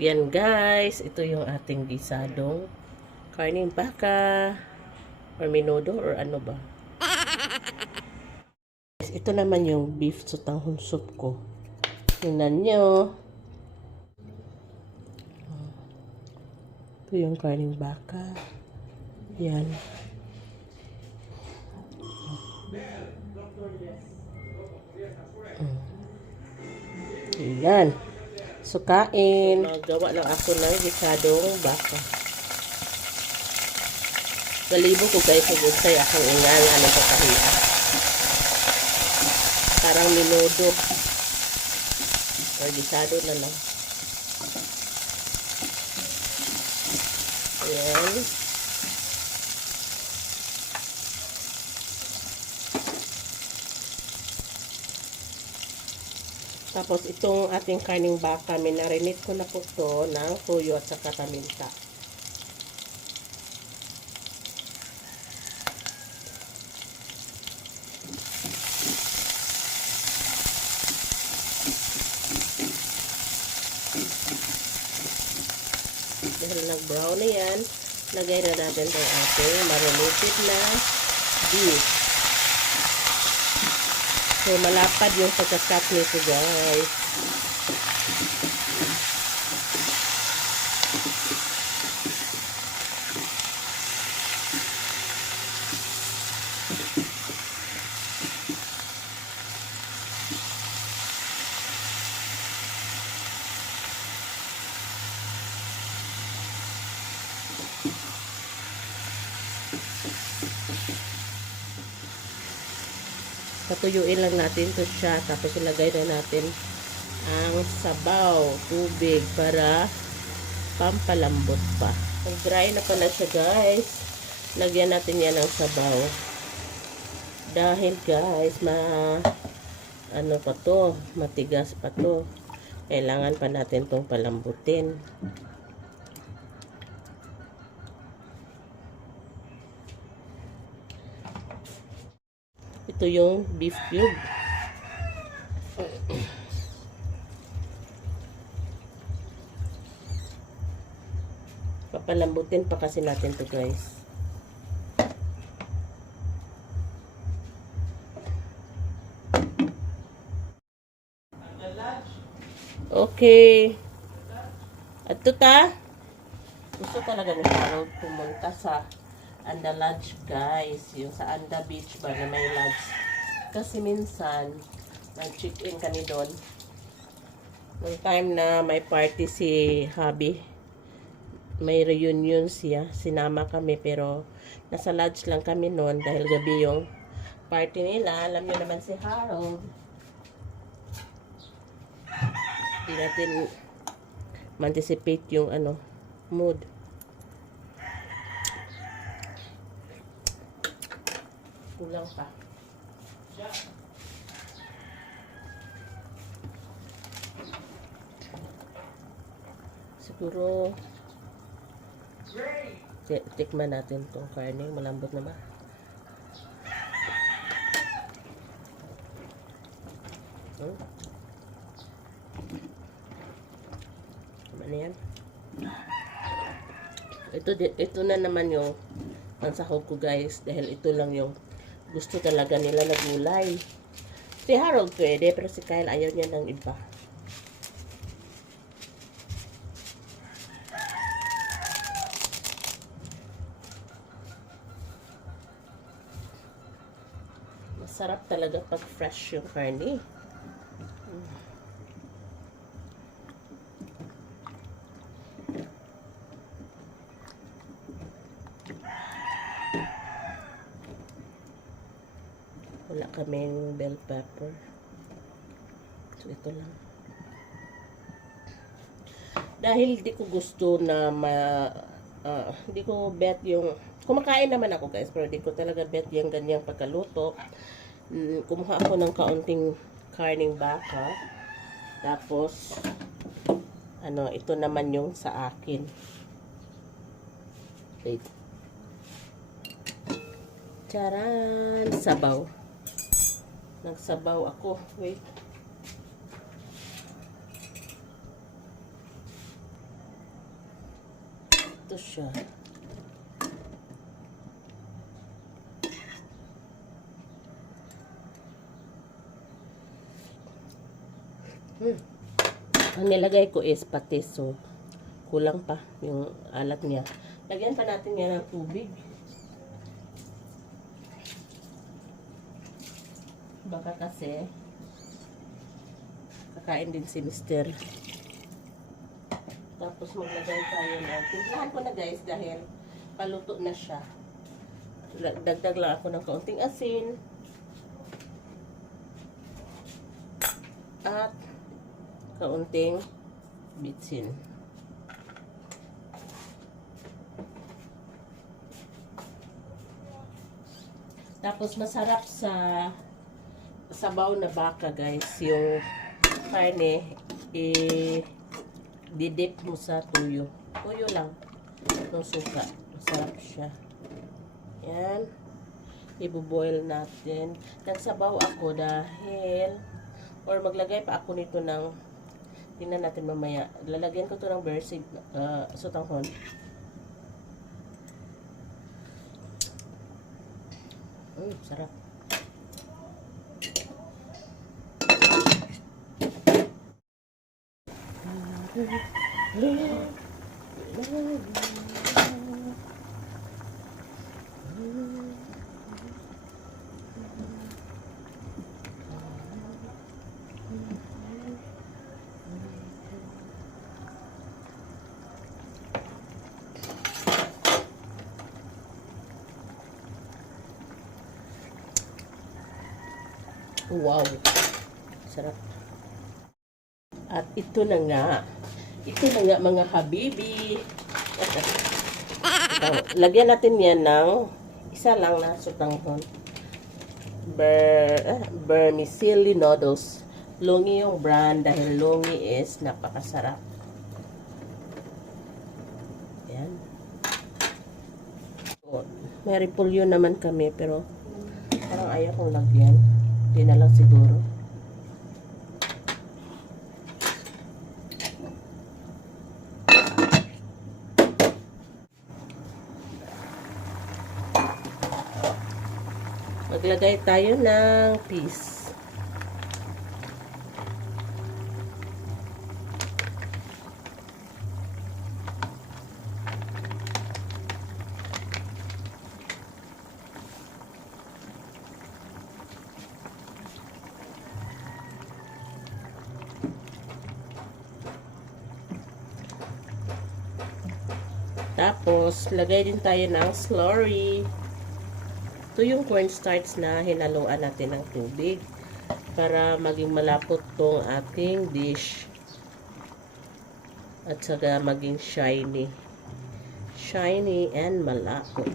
Yan guys, ito yung ating gisadong karning baka or menudo or ano ba. Ito naman yung beef sotanghon soup ko. Tingnan nyo. Ito yung karning baka. Yan. Yan. So, kain. Magawa lang ako ng gisadong baka. Galibo ko guys, nag-usay akong ingal ng pagkahiya. Parang minudo. Or gisado na lang. Ayan. Tapos itong ating karning baka, minarinate ko na po to ng toyo at saka paminta. Dahil nag-brown na yan, lagay na natin itong ating marinated na beef. So, malapad yung pagkakat nito guys. Patuyuin lang natin ito siya. Tapos ilagay na natin ang sabaw, tubig para pampalambot pa. Pag dry na pala siya guys, lagyan natin yan ng sabaw. Dahil guys, ano pa to, matigas pa to. Kailangan pa natin itong palambutin. Ito yung beef cube. Papalambutin pa kasi natin to guys. Okay. At ito ta. Gusto talaga ni Harold pumunta sa Anda Lodge guys. Yung sa Anda Beach ba na may lodge. Kasi minsan, nag-check-in kami doon. Noong time na may party si Hubby. May reunion siya. Sinama kami pero nasa lodge lang kami noon dahil gabi yung party nila. Alam niyo naman si Harold. Hindi natin ma-anticipate yung mood. Kulang pa. Siguro tikman natin tong karne. Malambot na ba? Ano yan? Ito na naman yung pansahog ko guys. Dahil ito lang yung gusto talaga nila na gulay. Si Harold pwede, pero si Kyle ayaw niya ng iba. Masarap talaga pag fresh yung karne. Wala kaming bell pepper. So, ito lang. Dahil di ko gusto na di ko bet yung kumakain naman ako guys, pero di ko talaga bet yung ganyang pagkaluto. Kumuha ako ng kaunting karning baka. Tapos ito naman yung sa akin. Wait. Charan! Sabaw. Nagsabaw ako. Wait. Ito siya. Ang nilagay ko is patis. So, kulang pa yung alat niya. Lagyan pa natin yan ng tubig. Baka kasi kakain din si Mister. Tapos maglagay tayo ng timplahan ko na guys dahil paluto na siya. Dagdag lang ako ng kaunting asin. At kaunting bitsin. Tapos masarap sa sabaw na baka guys, yung karne didip mo sa tuyo. Tuyo lang ng suka. Masarap siya. Yan. Ibuboil natin. Nagsabaw ako dahil maglagay pa ako nito ng tingnan natin mamaya. Lalagyan ko to ng bersig sotanghon. Sarap. Wow. Sarap. At ito na nga. Ito na nga mga habibi. Lagyan natin yan ng isa lang na sotanghon. Vermicelli noodles. Lungi yung brand dahil lungi is napakasarap. Yan. So, may repolyo naman kami pero parang ayaw kong lagyan. Hindi na lang siguro. Maglagay tayo ng peas. Tapos, lagay din tayo ng slurry. Ito yung cornstarch na hinaluan natin ng tubig para maging malapot tong ating dish. At saka maging shiny. Shiny and malapot.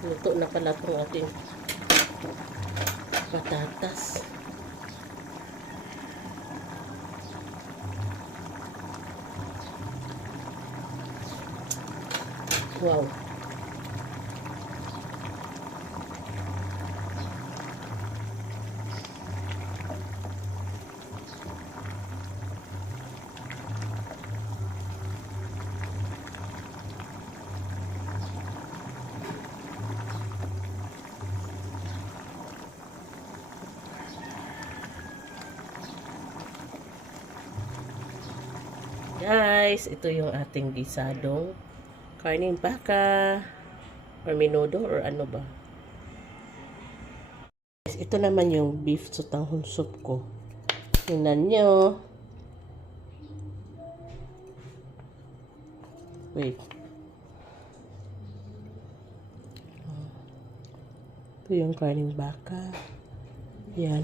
Luto na pala itong ating patatas. Wow. Guys, ito yung ating gisadong karneng baka or menudo or ano ba. Ito naman yung beef sotanghon soup ko. Tingnan nyo. Wait. Ito yung karneng baka. Yan.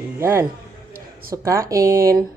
Ayan. So, kain.